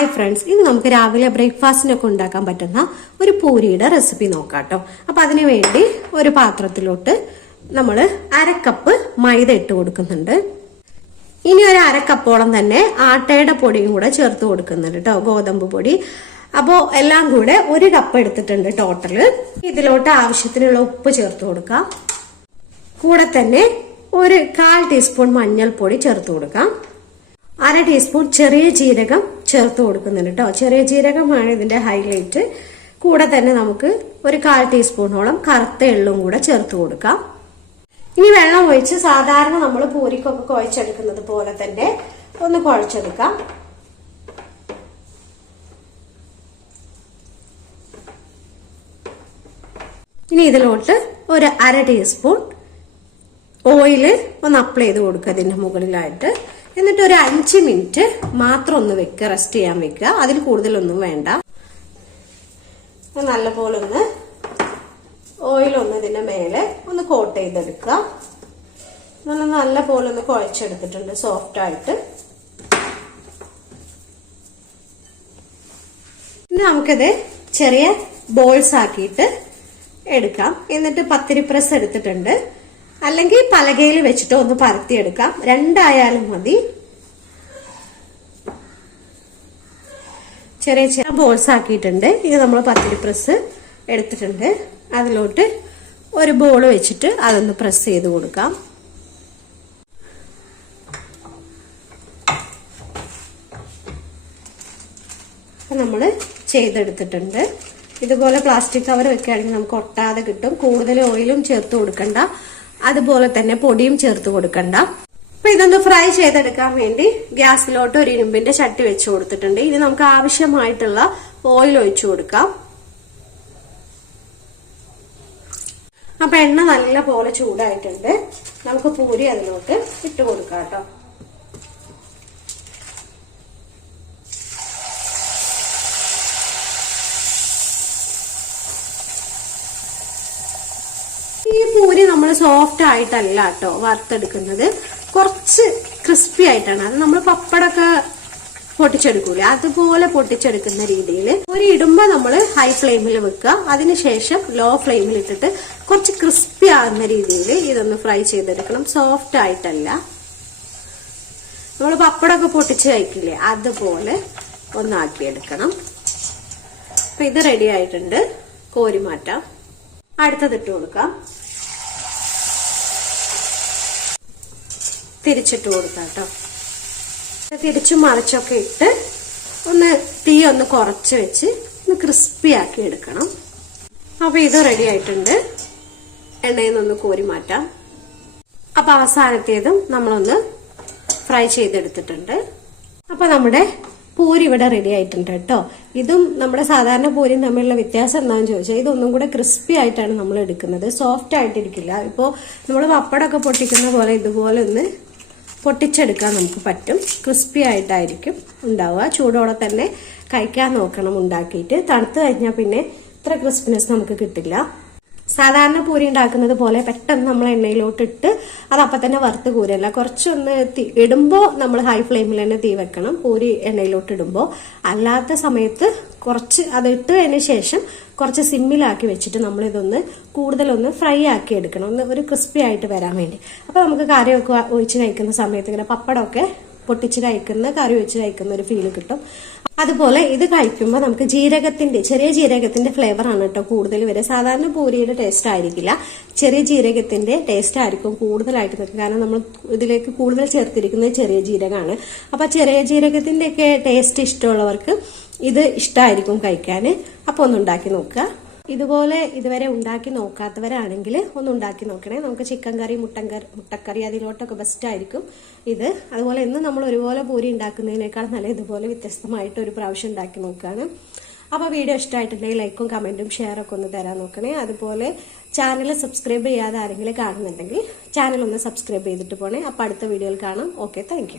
Hi friends ഇന്ന് നമുക്ക് രാവിലെ ബ്രേക്ക്ഫാസ്റ്റിനൊക്കെ ഉണ്ടാക്കാൻ പറ്റുന്ന ഒരു പൂരിയുടെ റെസിപ്പി നോക്കാം കേട്ടോ അപ്പം അതിനു വേണ്ടി ഒരു പാത്രത്തിലോട്ട് നമ്മൾ അരക്കപ്പ് മൈദ ഇട്ട് കൊടുക്കുന്നുണ്ട്. ഇനി ഒരു അരക്കപ്പോളം തന്നെ ആട്ടയുടെ പൊടിയും കൂടെ ചേർത്ത് കൊടുക്കുന്നുണ്ട് കേട്ടോ ഗോതമ്പ് പൊടി. അപ്പോൾ എല്ലാം കൂടെ ഒരു കപ്പ് എടുത്തിട്ടുണ്ട് ടോട്ടൽ ഇതിലോട്ട് ആവശ്യത്തിനുള്ള ഉപ്പ് ചേർത്ത് കൊടുക്കാം. കൂടെ തന്നെ ഒരു കാൽ ടീസ്പൂൺ മഞ്ഞൾപ്പൊടി ചേർത്ത് കൊടുക്കാം. അര ടീസ്പൂൺ ചെറിയ ജീരകം ചേർത്ത് കൊടുക്കുന്നുണ്ട് കേട്ടോ ചെറിയ ജീരകമാണ് ഇതിന്റെ ഹൈലൈറ്റ് കൂടെ തന്നെ നമുക്ക് ഒരു കാൽ ടീസ്പൂണോളം കറുത്ത എള്ളും കൂടെ ചേർത്ത് കൊടുക്കാം. ഇനി വെള്ളം ഒഴിച്ച് സാധാരണ നമ്മൾ പൂരിക്കൊക്കെ കുഴച്ചെടുക്കുന്നത് പോലെ തന്നെ ഒന്ന് കുഴച്ചെടുക്കാം. ഇനി ഇതിലോട്ട് ഒരു അര ടീസ്പൂൺ ഓയിൽ ഒന്ന് അപ്ലൈ ചെയ്ത് കൊടുക്കുക അതിന്റെ മുകളിലായിട്ട്. എന്നിട്ട് ഒരു അഞ്ച് മിനിറ്റ് മാത്രം ഒന്ന് വെക്കുക റെസ്റ്റ് ചെയ്യാൻ വെക്കുക അതിൽ കൂടുതലൊന്നും വേണ്ട. നല്ലപോലെ ഒന്ന് ഓയിൽ ഒന്ന് ഇതിന്റെ മേലെ ഒന്ന് കോട്ട് ചെയ്തെടുക്കുക. നല്ല നല്ല പോലെ ഒന്ന് കുഴച്ചെടുത്തിട്ടുണ്ട് സോഫ്റ്റ് ആയിട്ട്. ഇനി നമുക്കിത് ചെറിയ ബോൾസ് ആക്കിയിട്ട് എടുക്കാം. എന്നിട്ട് പത്തിരി പ്രസ് എടുത്തിട്ടുണ്ട്. അല്ലെങ്കിൽ പലകയിൽ വെച്ചിട്ടോ ഒന്ന് പരത്തിയെടുക്കാം. രണ്ടായാലും മതി. ചെറിയ ചെറിയ ബോൾസ് ആക്കിയിട്ടുണ്ട്. ഇത് നമ്മൾ പത്തിരി പ്രസ് എടുത്തിട്ടുണ്ട്. അതിലോട്ട് ഒരു ബോൾ വെച്ചിട്ട് അതൊന്ന് പ്രസ് ചെയ്ത് കൊടുക്കാം. നമ്മൾ ചെയ്തെടുത്തിട്ടുണ്ട്. ഇതുപോലെ പ്ലാസ്റ്റിക് കവർ വെക്കുകയാണെങ്കിൽ നമുക്ക് ഒട്ടാതെ കിട്ടും. കൂടുതൽ ഓയിലും ചേർത്ത് കൊടുക്കണ്ട. അതുപോലെ തന്നെ പൊടിയും ചേർത്ത് കൊടുക്കണ്ട. അപ്പൊ ഇതൊന്ന് ഫ്രൈ ചെയ്തെടുക്കാൻ വേണ്ടി ഗ്യാസിലോട്ട് ഒരു ഇരുമ്പിന്റെ ചട്ടി വെച്ച് കൊടുത്തിട്ടുണ്ട്. ഇനി നമുക്ക് ആവശ്യമായിട്ടുള്ള ഓയിൽ ഒഴിച്ചു കൊടുക്കാം. അപ്പൊ എണ്ണ നല്ല പോലെ ചൂടായിട്ടുണ്ട്. നമുക്ക് പൂരി അതിലോട്ട് ഇട്ട് കൊടുക്കാം കേട്ടോ. സോഫ്റ്റ് ആയിട്ടല്ല കേട്ടോ വറുത്തെടുക്കുന്നത്. കുറച്ച് ക്രിസ്പി ആയിട്ടാണ്. അത് നമ്മൾ പപ്പടൊക്കെ പൊട്ടിച്ചെടുക്കൂലേ? അതുപോലെ പൊട്ടിച്ചെടുക്കുന്ന രീതിയിൽ ഒരു ഇടുമ്പോൾ നമ്മൾ ഹൈ ഫ്ലെയിമിൽ വെക്കുക. അതിനുശേഷം ലോ ഫ്ലെയിമിൽ ഇട്ടിട്ട് കുറച്ച് ക്രിസ്പി ആകുന്ന രീതിയിൽ ഇതൊന്ന് ഫ്രൈ ചെയ്തെടുക്കണം. സോഫ്റ്റ് ആയിട്ടല്ല. നമ്മൾ പപ്പടമൊക്കെ പൊട്ടിച്ച് കഴിക്കില്ലേ? അതുപോലെ ഒന്നാക്കിയെടുക്കണം അപ്പൊ ഇത് റെഡി ആയിട്ടുണ്ട്. കോരി മാറ്റാം അടുത്തത് ഇട്ട് കൊടുക്കാം. തിരിച്ചിട്ട് കൊടുക്കാം കേട്ടോ തിരിച്ചു മറിച്ചൊക്കെ ഇട്ട് ഒന്ന് തീ ഒന്ന് കുറച്ച് വെച്ച് ഒന്ന് ക്രിസ്പി ആക്കി എടുക്കണം. അപ്പൊ ഇത് റെഡി ആയിട്ടുണ്ട്. എണ്ണയിൽ നിന്നൊന്ന് കോരി മാറ്റാം. അപ്പൊ അവസാനത്തേതും നമ്മളൊന്ന് ഫ്രൈ ചെയ്തെടുത്തിട്ടുണ്ട്. അപ്പൊ നമ്മുടെ പൂരി ഇവിടെ റെഡി ആയിട്ടുണ്ട് കേട്ടോ ഇതും നമ്മുടെ സാധാരണ പൂരിയും തമ്മിലുള്ള വ്യത്യാസം എന്താണെന്ന് ചോദിച്ചാൽ ഇതൊന്നും കൂടെ ക്രിസ്പി ആയിട്ടാണ് നമ്മൾ എടുക്കുന്നത്. സോഫ്റ്റ് ആയിട്ടിരിക്കില്ല. ഇപ്പോൾ നമ്മൾ പപ്പടമൊക്കെ പൊട്ടിക്കുന്ന പോലെ ഇതുപോലെ ഒന്ന് പൊട്ടിച്ചെടുക്കാൻ നമുക്ക് പറ്റും. ക്രിസ്പി ആയിട്ടായിരിക്കും ഉണ്ടാവുക. ചൂടോടെ തന്നെ കഴിക്കാൻ നോക്കണം ഉണ്ടാക്കിയിട്ട്. തണുത്ത് കഴിഞ്ഞാൽ പിന്നെ ഇത്ര ക്രിസ്പിനെസ് നമുക്ക് കിട്ടില്ല. സാധാരണ പൂരി ഉണ്ടാക്കുന്നത് പോലെ പെട്ടെന്ന് നമ്മൾ എണ്ണയിലോട്ട് ഇട്ട് അത് അപ്പം തന്നെ വറുത്ത് കൂരല്ല കുറച്ചൊന്ന് തീ ഇടുമ്പോൾ നമ്മൾ ഹൈ ഫ്ലെയിമിൽ തന്നെ തീ വെക്കണം. പൂരി എണ്ണയിലോട്ട് ഇടുമ്പോൾ അല്ലാത്ത സമയത്ത് കുറച്ച് അത് ഇട്ടതിന് ശേഷം കുറച്ച് സിമ്മിലാക്കി വെച്ചിട്ട് നമ്മൾ ഇതൊന്ന് കൂടുതലൊന്ന് ഫ്രൈ ആക്കി എടുക്കണം. ഒന്ന് ഒരു ക്രിസ്പി ആയിട്ട് വരാൻ വേണ്ടി. അപ്പോൾ നമുക്ക് കറിയൊക്കെ ഒഴിച്ച് കഴിക്കുന്ന സമയത്ത് ഇങ്ങനെ പപ്പടമൊക്കെ പൊട്ടിച്ച് കഴിക്കുന്ന കറി വെച്ച് കഴിക്കുന്ന ഒരു ഫീൽ കിട്ടും. അതുപോലെ ഇത് കഴിക്കുമ്പോൾ നമുക്ക് ജീരകത്തിന്റെ ചെറിയ ജീരകത്തിന്റെ ഫ്ലേവർ ആണ് കേട്ടോ കൂടുതൽ വരെ സാധാരണ പൂരിയുടെ ടേസ്റ്റ് ആയിരിക്കില്ല. ചെറിയ ജീരകത്തിന്റെ ടേസ്റ്റ് ആയിരിക്കും കൂടുതലായിട്ട് നിൽക്കുക. കാരണം നമ്മൾ ഇതിലേക്ക് കൂടുതൽ ചേർത്തിരിക്കുന്നത് ചെറിയ ജീരകമാണ്. അപ്പൊ ചെറിയ ജീരകത്തിന്റെ ഒക്കെ ടേസ്റ്റ് ഇഷ്ടമുള്ളവർക്ക് ഇത് ഇഷ്ടമായിരിക്കും കഴിക്കാൻ. അപ്പൊ ഒന്ന് ഉണ്ടാക്കി നോക്കുക. ഇതുപോലെ ഇതുവരെ ഉണ്ടാക്കി നോക്കാത്തവരാണെങ്കിൽ ഒന്ന് ഉണ്ടാക്കി നോക്കണേ. നമുക്ക് ചിക്കൻ കറി മുട്ടൻ കറി മുട്ടക്കറി അതിലോട്ടൊക്കെ ബെസ്റ്റ് ആയിരിക്കും ഇത്. അതുപോലെ ഇന്ന് നമ്മൾ ഒരുപോലെ പൂരി ഉണ്ടാക്കുന്നതിനേക്കാൾ നല്ല ഇതുപോലെ വ്യത്യസ്തമായിട്ട് ഒരു പ്രാവശ്യം ഉണ്ടാക്കി നോക്കുകയാണ്. അപ്പോൾ വീഡിയോ ഇഷ്ടമായിട്ടുണ്ടെങ്കിൽ ലൈക്കും കമന്റും ഷെയറൊക്കെ ഒന്ന് തരാൻ നോക്കണേ. അതുപോലെ ചാനൽ സബ്സ്ക്രൈബ് ചെയ്യാതെ ആരെങ്കിലും കാണുന്നുണ്ടെങ്കിൽ ചാനൽ ഒന്ന് സബ്സ്ക്രൈബ് ചെയ്തിട്ട് പോണേ. അപ്പോൾ അടുത്ത വീഡിയോയിൽ കാണാം. Okay thank